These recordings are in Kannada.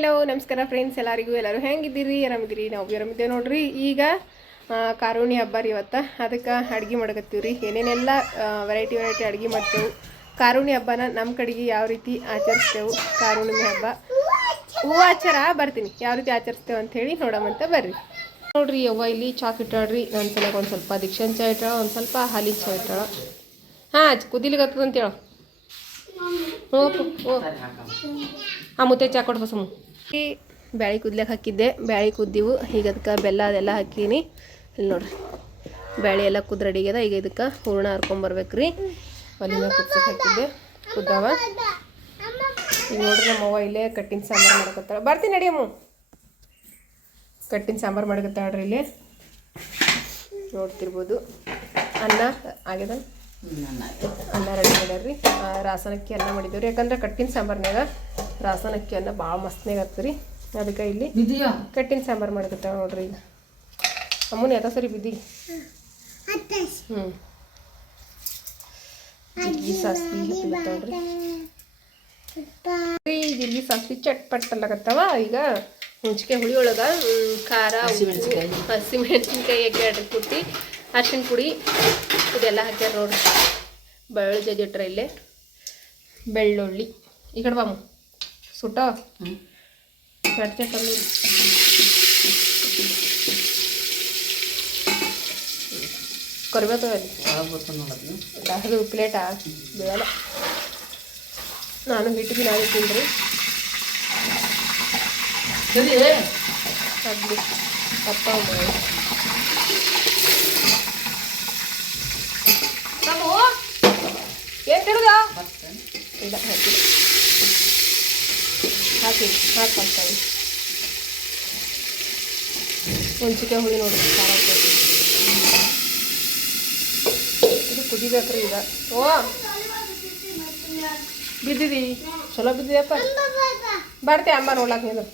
ಹಲೋ ನಮಸ್ಕಾರ ಫ್ರೆಂಡ್ಸ್, ಎಲ್ಲರೂ ಹೆಂಗಿದ್ದೀರಿ? ಆರಾಮಿದ್ದೀರಿ? ನಾವು ಆರಾಮಿದ್ದೇವೆ ನೋಡ್ರಿ. ಈಗ ಕಾರುಣಿ ಹಬ್ಬ ರೀ ಇವತ್ತು. ಅದಕ್ಕೆ ಅಡುಗೆ ಮಾಡಕತ್ತೀವಿ ರೀ. ಏನೇನೆಲ್ಲ ವೆರೈಟಿ ಅಡುಗೆ ಮಾಡ್ತೇವೆ. ಕಾರುಣಿ ಹಬ್ಬನ ನಮ್ಮ ಕಡೆಗೆ ಯಾವ ರೀತಿ ಆಚರಿಸ್ತೇವೆ, ಕಾರುಣಿ ಹಬ್ಬ ಹೂವು ಆಚಾರ ಬರ್ತೀನಿ ಯಾವ ರೀತಿ ಆಚರಿಸ್ತೇವೆ ಅಂಥೇಳಿ ನೋಡೋಮಂತ ಬರ್ರಿ. ನೋಡ್ರಿ ಅವ್ವ ಇಲ್ಲಿ ಚಾಕ್ ಇಟ್ಟಾಳ್ರಿ. ನನ್ನ ಸಲಕ್ಕೆ ಒಂದು ಸ್ವಲ್ಪ ದೀಕ್ಷಾನ್ ಚಾ ಇಟ್ಟಾಳ, ಒಂದು ಸ್ವಲ್ಪ ಹಾಲಿನ ಚಾ ಇಟ್ಟಾಳ. ಹಾಂ, ಕುದಿಲಿಗತ್ತದ ಅಂತೇಳ. ಮುತ್ತೆ ಚಾ ಕೊಟ್ಟು ಬಸಮ್ಮ. ಈ ಬ್ಯಾಳಿ ಕುದ್ಲಿಕ್ಕೆ ಹಾಕಿದ್ದೆ, ಬ್ಯಾಳಿ ಕುದ್ದಿವು. ಈಗ ಅದಕ್ಕೆ ಬೆಲ್ಲ ಅದೆಲ್ಲ ಹಾಕೀನಿ. ಇಲ್ಲಿ ನೋಡ್ರಿ ಬ್ಯಾಳಿ ಎಲ್ಲ ಕುದ್ದು ರೆಡಿ ಆಗ್ಯದ. ಈಗ ಇದಕ್ಕೆ ಹೂರ್ಣ ಹರ್ಕೊಂಬರ್ಬೇಕು ರೀ. ಒಲಿನ ಕುದ್ಸಕ್ಕೆ ಹಾಕಿದ್ದೆ, ಕುದ್ದಾವ. ಈಗ ನೋಡ್ರಿ ನಮ್ಮವ್ವ ಇಲ್ಲೇ ಕಟ್ಟಿನ ಸಾಂಬಾರು ಮಾಡಕತ್ತಾಳ. ಬರ್ತೀನಿ ನಡಿಯಮ್ಮ. ಕಟ್ಟಿನ ಸಾಂಬಾರು ಮಾಡಕತ್ತಾಳ್ರಿ ಇಲ್ಲಿ, ನೋಡ್ತಿರ್ಬೋದು. ಅನ್ನ ಆಗ್ಯದ, ಅನ್ನ ರೆಡಿ ಮಾಡ್ಯಾರ್ರಿ. ರಾಸನಕ್ಕಿ ಅನ್ನ ಮಾಡಿದ್ದೇವ್ರಿ. ಯಾಕಂದ್ರೆ ಕಟ್ಟಿನ ಸಾಂಬಾರ್ನಾಗ ರಾಸನಕ್ಕಿ ಅನ್ನ ಭಾಳ ಮಸ್ತ್ನಾಗ ಆಗ್ತದೆ. ಅದಕ್ಕೆ ಇಲ್ಲಿ ಕಟ್ಟಿನ ಸಾಂಬಾರು ಮಾಡಕತ್ತಾಳ ನೋಡ್ರಿ. ಈಗ ಅಮ್ಮನ ಯಾತ ಸರಿ ಬಿದ್ದಿ. ಜೀರಿಗೆ ಸಾಸ್ವಿ ಹಾಕ್ತಾಳ್ರಿ. ಜೀರಿಗೆ ಸಾಸ್ವಿ ಚಟ್ಪಟ್ ಅಲ್ಲಕತ್ತಾವ. ಈಗ ಹುಂಚಿಕೆ ಹುಳಿ ಒಳಗೆ ಖಾರ, ಹಸಿಮೆಣಸಿನ್ಕಾಯಿ ಹಾಕಿ ಕುಟ್ಟಿ, ಅರ್ಶಿಣ ಪುಡಿ ಇದೆಲ್ಲ ಹಾಕ್ಯಾರ ನೋಡ್ರಿ. ಬೆಳ್ಳುಳ್ಳಿ ಜಜ್ಜಿಟ್ರ ಇಲ್ಲೇ ಬೆಳ್ಳುಳ್ಳಿ. ಈ ಕಡೆ ಬಾಮು ಸುಟ್ಟ ಚಟ್ಚಟ್ಟಲ್ಲಿ ಕರಿಬೇವು ಅದು ಪ್ಲೇಟಾ ಬೀಳಲ್ಲ. ನಾನು ಹಿಟ್ಟಿಗೆ ನಾನು ತಿಂದ್ರಿ ಅಗ್ಲಿ ಅಪ್ಪ ಏನು ತಿರುಗ ಇಲ್ಲ ಹಾಕಿ ಹಾಕ್ತಾನೆ. ಹುಂಚಿಕೆ ಹುಳಿ ನೋಡ್ರಿ, ಖಾರ ಇದು ಕುದಿಬೇಕ್ರಿ. ಈಗ ಓ ಬಿದ್ದಿದಿ, ಚಲೋ ಬಿದ್ದಿದೆಯಪ್ಪ. ಬರ್ತೆ ಅಂಬ ನೋಡ್ಲಾಕ ನೀನು.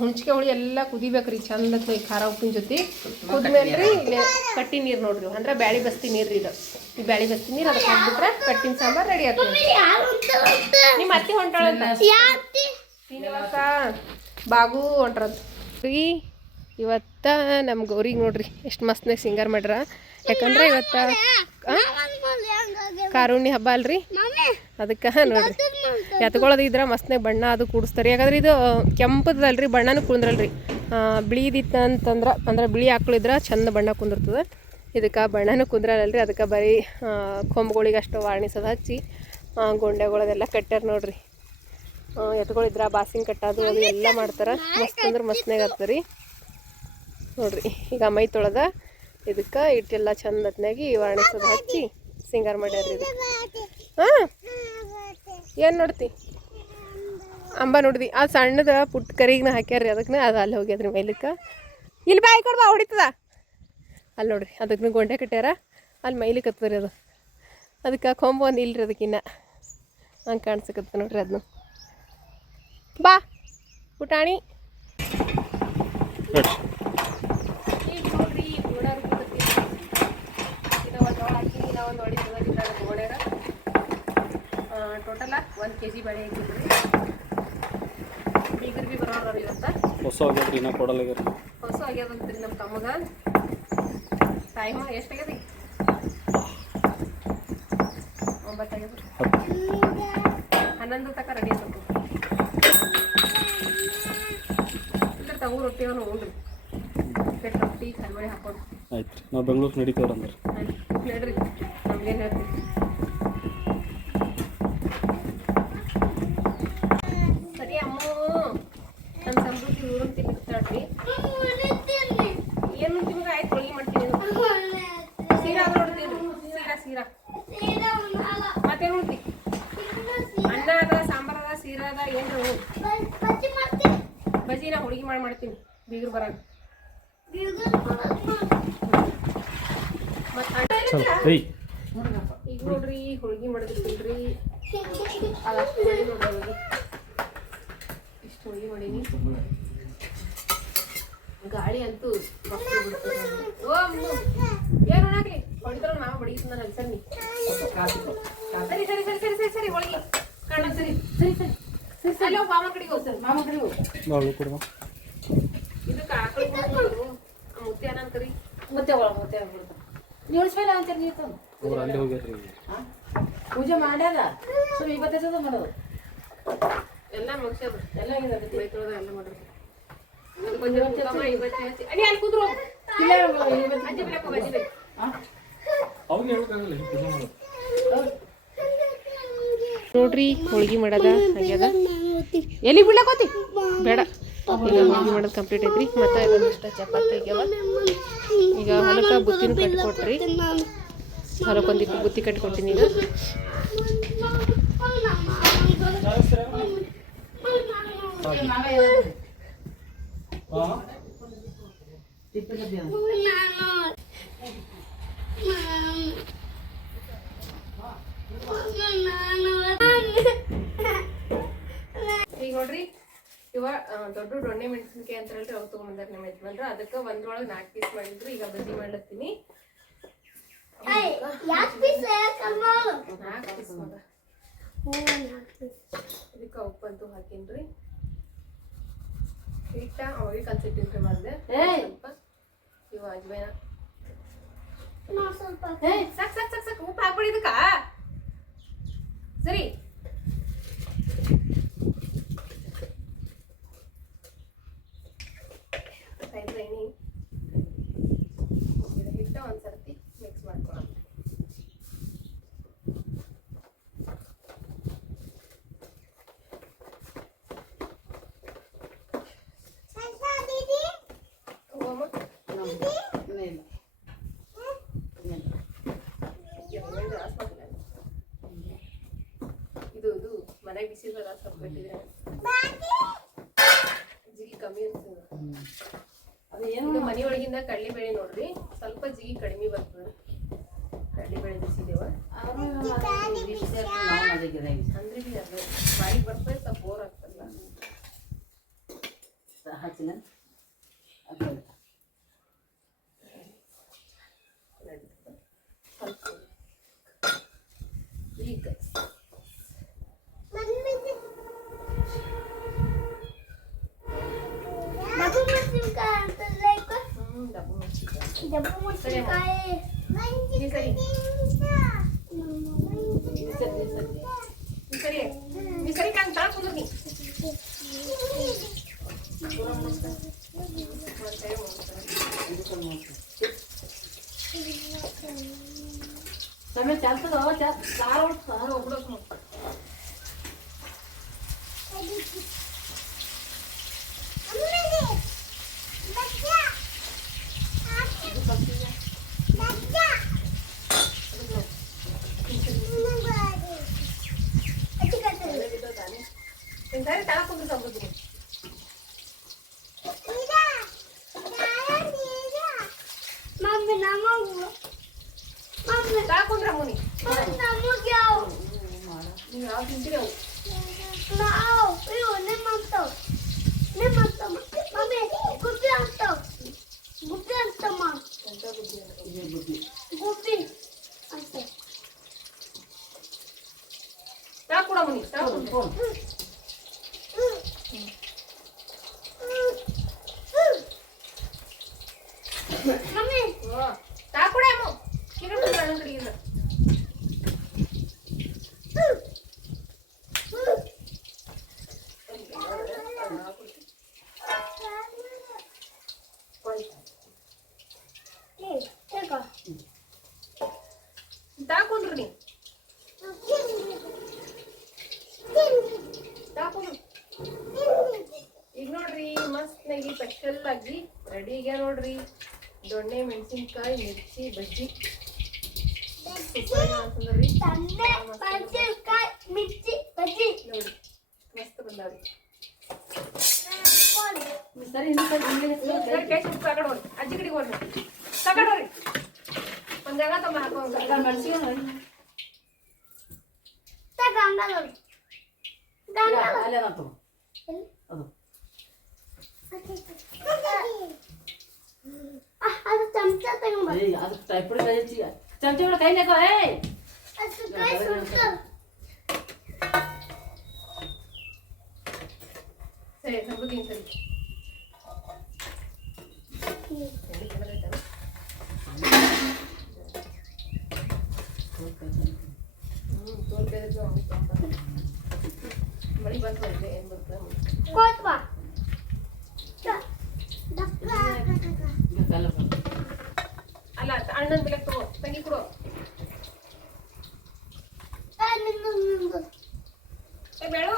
ಹುಂಚಿಕೆ ಹುಳಿ ಎಲ್ಲ ಕುದಿಬೇಕ್ರಿ ಚಂದ ಖಾರ ಉಪ್ಪಿನ ಜೊತೆ. ಕುದ್ಮೇಲೆ ಇಲ್ಲಿ ಕಟ್ಟಿ ನೀರು ನೋಡ್ರಿ, ಅಂದ್ರೆ ಬ್ಯಾಳಿ ಬಸ್ತಿ ನೀರು ಇದು. ಈ ಬ್ಯಾಳಿ ಬಸ್ತಿ ನೀರು ಅದಕ್ಕೆ ಹಾಕ್ಬಿಟ್ರೆ ಕಟ್ಟಿನ ಸಾಂಬಾರು ರೆಡಿ ಆಗ್ತದೆ. ನಿಮ್ಮ ಅತ್ತಿ ಹೊಂಟಾಳಂತ, ಶ್ರೀನಿವಾಸ ಬಾಗು ಹೊಂಟ್ರಂತ ರೀ. ಇವತ್ತ ನಮ್ಮ ಗೌರಿಗೆ ನೋಡ್ರಿ ಎಷ್ಟು ಮಸ್ತ್ನಾಗ ಸಿಂಗಾರ ಮಾಡ್ರ. ಯಾಕಂದ್ರೆ ಇವತ್ತ ಕಾರುಣಿ ಹಬ್ಬ ಅಲ್ರಿ, ಅದಕ್ಕೆ ನೋಡ್ರಿ ಎತ್ಕೊಳ್ಳೋದಿದ್ರೆ ಮಸ್ತ್ನಾಗ ಬಣ್ಣ ಅದು ಕೂಡಿಸ್ತಾರೆ. ಯಾಕಂದ್ರೆ ಇದು ಕೆಂಪದಲ್ರಿ, ಬಣ್ಣನೂ ಕುಂದ್ರಲ್ರಿ. ಬಿಳಿದಿತ್ತು ಅಂತಂದ್ರೆ, ಅಂದ್ರೆ ಬಿಳಿ ಹಾಕ್ಳಿದ್ರೆ ಚಂದ ಬಣ್ಣ ಕುಂದಿರ್ತದೆ. ಇದಕ್ಕೆ ಬಣ್ಣನೂ ಕುಂದ್ರಲ್ರಿ. ಅದಕ್ಕೆ ಬರೀ ಕೊಂಬುಗಳಿಗೆ ಅಷ್ಟು ವಾರ್ಣಿಸೋದು ಹಚ್ಚಿ ಗೊಂಡೆಗಳದೆಲ್ಲ ಕಟ್ಟಾರ ನೋಡ್ರಿ. ಎತ್ಗಳಿದ್ರೆ ಬಾಸಿಂಗ್ ಕಟ್ಟೋದು ಅದು ಎಲ್ಲ ಮಾಡ್ತಾರೆ. ಮಸ್ತ್ ಅಂದ್ರೆ ಮಸ್ತ್ನಾಗ ಆಗ್ತದೆ ರೀ ನೋಡ್ರಿ. ಈಗ ಮೈ ತೊಳೆದ ಇದಕ್ಕೆ ಇಟ್ಟೆಲ್ಲ ಚಂದ ಹೊತ್ನಾಗಿ ವಾರ್ಣಿಸೋದು ಹಚ್ಚಿ ಸಿಂಗಾರ ಮಾಡ್ಯಾರ್ರಿ ಇದು. ಹಾಂ, ಏನು ನೋಡ್ತಿ ಅಂಬ ನೋಡ್ದಿ. ಆ ಸಣ್ಣದ ಪುಟ್ಟ ಕರಿಗನ್ನ ಹಾಕ್ಯಾರ್ರಿ, ಅದಕ್ಕೆ ಅದು ಅಲ್ಲಿ ಹೋಗ್ಯದ್ರಿ ಮೈಲಕ್ಕೆ. ಇಲ್ಲಿ ಬಾಯಿ ಕೊಡ್ಬಾ ಹೊಡಿತದ ಅಲ್ಲಿ ನೋಡ್ರಿ. ಅದಕ್ಕೆ ಗೊಂಡೆ ಕಟ್ಟ್ಯಾರ, ಅಲ್ಲಿ ಮೈಲಿಕ್ಕೆ ಹತ್ತದ್ರಿ ಅದು. ಅದಕ್ಕೆ ಕೊಂಬು ಒಂದು ಇಲ್ರಿ ಅದಕ್ಕಿನ್ನ ಹಂಗೆ ಕಾಣ್ಸಕತ್ತ ನೋಡ್ರಿ. ಅದನ್ನು ಬಾ ಪುಟಾಣಿ. ಈಗ ನೋಡ್ರಿ ಗೋಡಾರು ಒಂದು ಹೊಡಿತದ ಗೋಡ್ಯಾರ. ಟೋಟಲ 1 kg ಬೇಳೆ ಹಾಕಿದ್ರಿ. ಬೀಗರ್ ಬಿ ಬರೋರು ಇವತ್ತು. ಹೊಸ ಆಗ್ಯದಂತ್ರಿ ನಮ್ಮ ತಮ್ಮಗ. ಟೈಮ್ ಎಷ್ಟಾಗ್ಯದ? 9 ಆಗ್ಯದ. 11 ತನಕ ರೆಡಿ ಆಗ್ತದೆ. ಇಲ್ಲ ತಂಗು ರೊಟ್ಟಿ ಅವನು ಉಂಡ್ರಿ, ಬೆಟ್ಟ ರೊಟ್ಟಿ ಕಲ್ಮಳೆ ಹಾಕೊಂಡು. ಆಯ್ತು ರೀ, ನಾವು ಬೆಂಗ್ಳೂರು ನಡೀತೇವ್ರ ಅಂದ್ರೆ ಹೇಳ್ರಿ ನಮ್ಗೇನು ಹೇಳ್ತೀವಿ. ಸರಿ ಅಮ್ಮ ನಮ್ಮ ಸಮೃದ್ಧಿ ಊರನ್ನು ತಿನ್ನಿಸ್ತಾಳ್ರಿ. ಏನು ತಿಂದ್ರೆ ಆಯ್ತು ಹೋಳಿಗೆ ಮಾಡ್ತೀನಿ. ಸೀರಾ ನೋಡ್ತೀನಿ, ಸೀರಾ ಮತ್ತೇನು ಉಂಟಿ? ಅನ್ನ ಅದ, ಸಾಂಬಾರ ಅದ, ಸೀರಾ ಅದ, ಏನು ಬಜ್ಜಿ ನಾ ಹೋಳಿಗೆ ಮಾಡ್ತೀನಿ ಬೀಗರು ಬರೋಣ. ಈಗ ನೋಡ್ರಿ ಹೋಳಿಗೆ ಮಾಡಿದ್ರಿ. ಅದಷ್ಟು ಮಾಡಿ ನೋಡ್ರಿ, ಇಷ್ಟು ಹೋಳಿಗೆ ಮಾಡೀನಿ. ಗಾಳಿ ಅಂತೂ ಏನು ನೋಡಾಕ್ಲಿ ಹೊಡಿತಾರ. ನಾವು ಹೊಡಿತ ನಾನು ಅನ್ಸರ್ನಿ. ಸರಿ ಸರಿ ಸರಿ ಸರಿ ಸರಿ ಸರಿ ಹೋಳಿಗೆ ಕಾಣ. ಸರಿ ಸರಿ ಸರಿ ಅಲ್ಲ ಮಾಮ ಕಡೆಗೆ ಹೋಗ್ತಾರೆ ಮಾಮ ಕಡೆಗೆ ಹೋಗಿ ನಾವು ಕೊಡುವ ಇದಕ್ಕೆ ಆಕಳು ಕೊಡೋದು ಮುತ್ತೆ ಅನ್ನನ್ ಕರಿ ಮುತ್ತೆ ಒಳಗೆ ಮುತ್ತೆ ಆಗ್ಬಿಡ್ತಾನೆ ನೀವು ಉಳಿಸ್ಮೇಲೆ ಅಂತ ನೀರು ತಂದು ಅವ್ರು ಅಲ್ಲಿ ಹೋಗ್ಯಾರ್ರಿ ಪೂಜೆ ಮಾಡ್ಯಾರ ಸೊ 25 ದಿವಸ ಮಾಡೋದು ಎಲ್ಲ ಮುಗಿಸೋದು ಎಲ್ಲ ಆಗಿದೆ ಬೈತೋದ ಎಲ್ಲ ಮಾಡೋದು ಕೊಂಚ ಕಮ್ಮ 25 ಅಡಿ ಅಲ್ಲಿ ಕೂತ್ರು ಇಲ್ಲ ಅಜ್ಜಿ ಬಿಡಪ್ಪ ಅಜ್ಜಿ ಬೇಕು ಅವ್ನು ಹೇಳಕ್ಕಾಗಲ್ಲ ಹಿಂಗೆ ಪೂಜೆ ಮಾಡೋದು ನೋಡ್ರಿ ಹೋಳಿಗೆ ಮಾಡೋದ ಆಗ್ಯದ ಎಲ್ಲಿ ಬೀಳಕೋತಿ ಬೇಡ ಈಗ ಹೋಳಿಗೆ ಮಾಡೋದು ಕಂಪ್ಲೀಟ್ ಐತ್ರಿ ಮತ್ತೆ ಒಂದಿಷ್ಟ ಚಪಾತಿ ಆಗ್ಯಾವ ಈಗ ಹೊಲಕ್ಕೆ ಬುತ್ತಿನ ಕಟ್ಕೊಟ್ರಿ ಹೊಲಕ್ಕೊಂದಿಟ್ಟು ಬುತ್ತಿ ಕಟ್ಕೊಟ್ಟಿನಿ ಈಗ ಈಗ ನೋಡ್ರಿ ಇವ ದೊಡ್ಡ ದೊಣ್ಣೆ ಮೆಣಸಿನ್ಕಾಯಿ ಅಂತ ಹೇಳ್ರಿ ಅವ್ ತಗೊಂಡ್ಬಂದಾರ ನಮ್ಮ ಯಜಮಾನ್ರು ಅದಕ್ಕೆ ಒಂದ್ರೊಳಗೆ 4 ಪೀಸ್ ಮಾಡಿದ್ರು ಈಗ ಬಜ್ಜಿ ಮಾಡ್ಲತ್ತೀನಿ 4 ಪೀಸ್ ಮಗ ಇದಕ್ಕೆ ಉಪ್ಪಂತೂ ಹಾಕಿನ್ರಿ ಹಿಟ್ಟ ಅವಾಗ ಕಲ್ಸಿಟ್ಟಿನ್ರಿ ಮೊದ್ಲೆ ಸ್ವಲ್ಪ ಇವ ಅಜ್ವೇನ ಸಾಕ್ ಸಾಕ್ ಸಾಕ್ ಸಾಕ್ ಉಪ್ಪು ಹಾಕ್ಬಿಡಿ ಇದಕ್ಕ ಸರಿ ಹಿಟ್ಟ ಒಂದ್ಸರ್ತಿ ಮಿಕ್ಸ್ ಮಾಡ್ಕೊಳ್ಳೋಣ ಇದು ಮನೆಗೆ ಬಿಸಿದ ಸ್ವಲ್ಪ ಬಿಟ್ಟಿದ್ರೆ ಜಿಗಿ ಕಮ್ಮಿ ಅನ್ಸುತ್ತೆ ಅದು ಏನು ಇದು ಮನೆಯೊಳಗಿಂದ ಕಡಲೆಬೇಳೆ ನೋಡ್ರಿ ಸ್ವಲ್ಪ ಜಿಗಿ ಕಡಿಮೆ ಬರ್ತದೆ ಕಡಲೆಬೇಳೆ ಬಿಸಿದೇವ ಅಂದ್ರೆ ಬಿ ಅದು ಬಾಯಿಗೆ ಬರ್ತದೆ ಸ್ವಲ್ಪ ಬೋರ್ ಆಗ್ತಲ್ಲ ಹಚ್ಚಿನ ಸ್ವಲ್ಪ ಈಗ ಡಬ್ಬು ಸರಿ ಕಾಂತ ಕುಂದ್ರಿ ಸಮಯ ಚಾಲ್ತದ ಸಾರ ಹೋಗ್ಬಿಡೋದು ಸರಿ ತಳ ಕುಂದ್ರು ಸಂಬಂಧ ತಳ ಕುಂದ್ರ ಮುನಿ ನೀವು ಯಾವ ತಿಂತೀರಿ ಅವು ತಳ ಕೂಡ ಮುನಿ ತಳ ಕುಂದ್ರು ತಾಕೂಡ ಕಡೆಯಿಂದ ತಾಕೊಂಡ್ರು ನೀ ತಾಕೊಂಡ್ರು ಈಗ ನೋಡ್ರಿ ಮಸ್ತ್ ನಾಗಿ ಸ್ಪೆಷಲ್ ಆಗಿ ರೆಡಿ ಆಗ್ಯಾ ನೋಡ್ರಿ ದೊಣ್ಣೆ ಮೆಣಸಿನ್ಕಾಯಿ ಮಿರ್ಚಿ ಬಜ್ಜಿ ನೋಡಿ ಮಸ್ತ್ ಬಂದಾವ್ರಿ ಅಜ್ಜಿ ಕಡೆಗೆ ಹೋಗ್ರಿ ತಗೊಂಡ್ರಿ ಒಂದ್ ಜಾಗ ತಮ್ಮ ಅದು ಚಮಚ ತಗೊಂಡು ಅದು ಟೈಪುಡಿ ಚಮಚ ಕೈ ನೇಕೋ ಮಳಿ ಬಂತು ಏನು ಬರ್ತದೆ ಅಲ್ಲ ಅಣ್ಣನ ಬೆಲೆ ತಗೋ ತಂಗಿ ಕೊಡು ಬೇಳು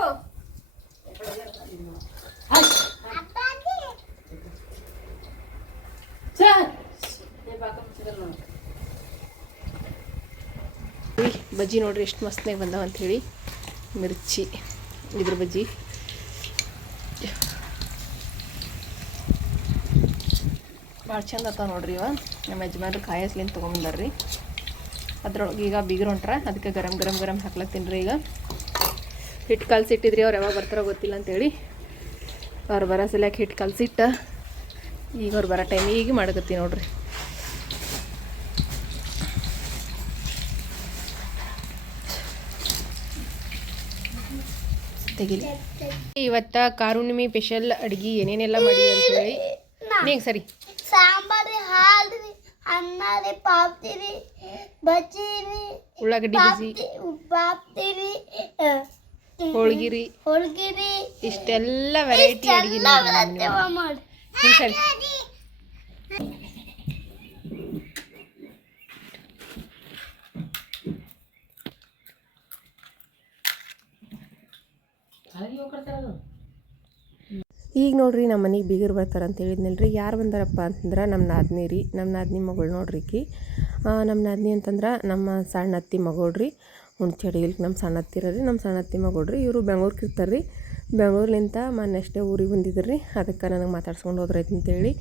ಬಜ್ಜಿ ನೋಡ್ರಿ ಎಷ್ಟು ಮಸ್ತ್ನಾಗ ಬಂದಾವ ಅಂಥೇಳಿ ಮಿರ್ಚಿ ಇದ್ರ ಬಜ್ಜಿ ಭಾಳ ಚಂದ ಅತ್ತಾವ ನೋಡ್ರಿ ಇವ ನಮ್ಮ ಯಜಮಾನ್ರು ಕಾಯಸ್ಲಿಂದ ತೊಗೊಂಬಂದಾರ್ರಿ ಅದ್ರೊಳಗೆ ಈಗ ಬೀಗರು ಹೊಂಟ್ರ ಅದಕ್ಕೆ ಗರಂ ಗರಂ ಗರಂ ಹಾಕ್ಲತ್ತೀನಿ ರೀ ಈಗ ಹಿಟ್ಟು ಕಲಸಿಟ್ಟಿದ್ರಿ ಅವ್ರು ಯಾವಾಗ ಬರ್ತಾರೋ ಗೊತ್ತಿಲ್ಲ ಅಂತೇಳಿ ಅವ್ರು ಬರೋ ಸಲಕ್ಕೆ ಹಿಟ್ಟು ಕಲಸಿಟ್ಟ ಈಗ ಅವ್ರು ಬರೋ ಟೈಮಿಗೆ ಮಾಡಕತ್ತೀನಿ ನೋಡ್ರಿ ತೆಗಿಲಿ ಇವತ್ತ ಕಾರುಣ್ಣಿಮೆ ಸ್ಪೆಷಲ್ ಅಡ್ಗೆ ಏನೇನೆಲ್ಲ ಮಾಡಿ ಅಂತೇಳಿ ನೀಂಗೆ ಸರಿ ಸಾಂಬಾರಿ ಹಾಲು ರೀ ಅನ್ನ ರೀ ಪಾಪ್ತಿ ರೀ ಬಜ್ಜಿ ರೀ ಉಳ್ಳಾಗಡ್ಡಿ ಬಜ್ಜಿ ಪಾಪ್ತಿ ರೀ ಹೋಳ್ಗಿ ರೀ ಇಷ್ಟೆಲ್ಲ ವೆರೈಟಿ ಅಡುಗೆ ಮಾಡಿ ಸರಿ ಈಗ ನೋಡ್ರಿ ನಮ್ಮ ಮನೆಗೆ ಬೀಗರು ಬರ್ತಾರೆ ಅಂತ ಹೇಳಿದ್ನಲ್ರಿ ಯಾರು ಬಂದಾರಪ್ಪ ಅಂತಂದ್ರೆ ನಮ್ಮ ನಾದ್ನಿ ರೀ ನಮ್ಮ ನಾದ್ನಿ ಮಗಳು ನೋಡ್ರಿ ನಮ್ಮ ನಾದ್ನಿ ಅಂತಂದ್ರೆ ನಮ್ಮ ಸಣ್ಣ ಅತ್ತಿ ಮಗಳ್ರಿ ಹುಣ್ಚಡಿಗೆ ನಮ್ಮ ಸಣ್ಣ ಹತ್ತಿರ ರೀ ನಮ್ಮ ಸಣ್ಣ ಅತ್ತಿ ಮಗಳ್ರಿ ಇವರು ಬೆಂಗ್ಳೂರಿಗೆ ಇರ್ತಾರೆ ರೀ ಬೆಂಗ್ಳೂರ್ಲಿಂತ ಮೊನ್ನೆಷ್ಟೇ ಊರಿಗೆ ಬಂದಿದ್ರು ರೀ ಅದಕ್ಕೆ ನನಗೆ ಮಾತಾಡ್ಸ್ಕೊಂಡು ಹೋದ್ರೈತೆ ಅಂತೇಳಿ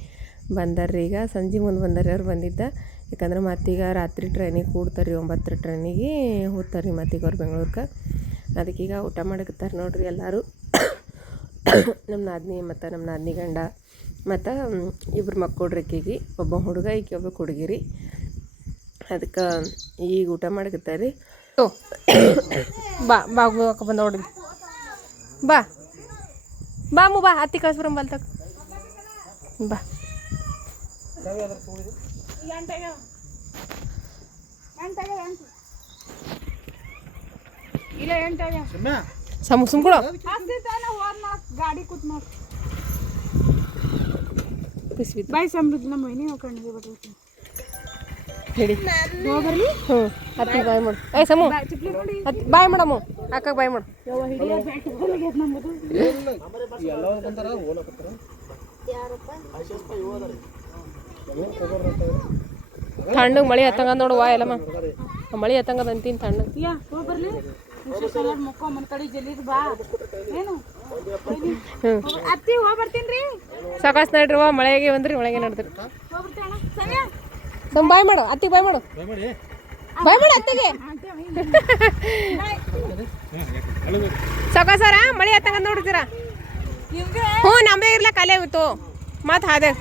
ಬಂದಾರ್ರಿ ಈಗ ಸಂಜೆ ಮುಂದೆ ಬಂದಾರ್ರಿ ಅವ್ರು ಬಂದಿದ್ದ ಯಾಕಂದ್ರೆ ಮತ್ತೀಗ ರಾತ್ರಿ ಟ್ರೈನಿಗೆ ಕೂಡ್ತಾರೆ ರೀ 9 ಟ್ರೈನಿಗೆ ಹೋಗ್ತಾರೆ ರೀ ಮತ್ತೀಗ ಅವ್ರು ಬೆಂಗ್ಳೂರ್ಗೆ ಅದಕ್ಕೀಗ ಊಟ ಮಾಡಕತ್ತಾರೆ ನೋಡ್ರಿ ಎಲ್ಲರೂ ನಮ್ಮ ನಾದ್ನಿ ಮತ್ತು ನಮ್ಮ ನಾದ್ನಿ ಗಂಡ ಮತ್ತು ಇಬ್ಬರು ಮಕ್ಕಳ್ರಿ ಆಕೆಗೆ ಒಬ್ಬ ಹುಡುಗ ಈಕೆ ಒಬ್ಬ ಹುಡುಗಿರಿ ಅದಕ್ಕೆ ಈಗ ಊಟ ಮಾಡಕತ್ತಾರೆ ರೀ ಬಾ ಬಾ ಬಂದ ನೋಡ್ರಿ ಬಾ ಬಾ ಬಾ ಅತ್ತಿ ಕಳ್ಸ್ಬರಂ ಬಲ್ತಕ್ ಬಾ ಸುಮ್ ಕೊಡು ಗಾಡಿ ಕೂತ್ ನೋಡಿ ಬಿಸಿ ಬಾಯ್ ಸಂಬಿದ್ ನಮ್ಮ ಮನೆ ಹೋಗ್ಕೊಂಡಿಗೆ ಬರ್ತೈತಿ ಹೇಳಿ ಹೋಗ್ಬರ್ಲಿ ಹ್ಞೂ ಅತ್ತಿ ಬಾಯ್ ಮಾಡು ಏ ಸಮು ಅತ್ತಿ ಬಾಯ್ ಮಾಡಮ್ಮ ಅಕ್ಕಗೆ ಬಾಯ್ ಮಾಡು ತಣ್ಣಗೆ ಮಳೆ ಹತ್ತಂಗ ನೋಡು ವಾ ಎಲ್ಲಮ್ಮ ಮಳೆ ಹತ್ತಂಗದ ಅಂತೀನಿ ತಣ್ಣಗೆ ಯಾ ಹೋಗ್ಬರ್ಲಿ ಮುಕ್ಕ ಮನ್ ಕಡೆ ಜಲ್ಲಿದ್ ಬಾ ಏನು ಅತ್ತಿ ಹೋಗ್ಬರ್ತೀನಿ ಸಾಕಾಸ್ ನಡ್ರಿ ವಾ ಮಳೆಗೆ ಬಂದ್ರಿ ಒಳಗೆ ನಡ್ದ್ರಿ ಹೋಗ್ಬರ್ತೇಣ ಸರಿಯಾ ಸಮ್ ಬಾಯ್ ಮಾಡು ಅತ್ತಿ ಬಾಯ್ ಮಾಡು ಬಾಯ್ ಮಾಡು ಅತ್ತಿಗೆ ಸಾಕಾಸಾರ ಮಳೆ ಹತ್ತಂಗ ನೋಡ್ತೀರಾ ಹ್ಞೂ ನಮ್ಮದೇ ಇರ್ಲಕ್ಕ ಅಲ್ಲೇ ಇತ್ತು ಮತ್ತು ಹಾದೆ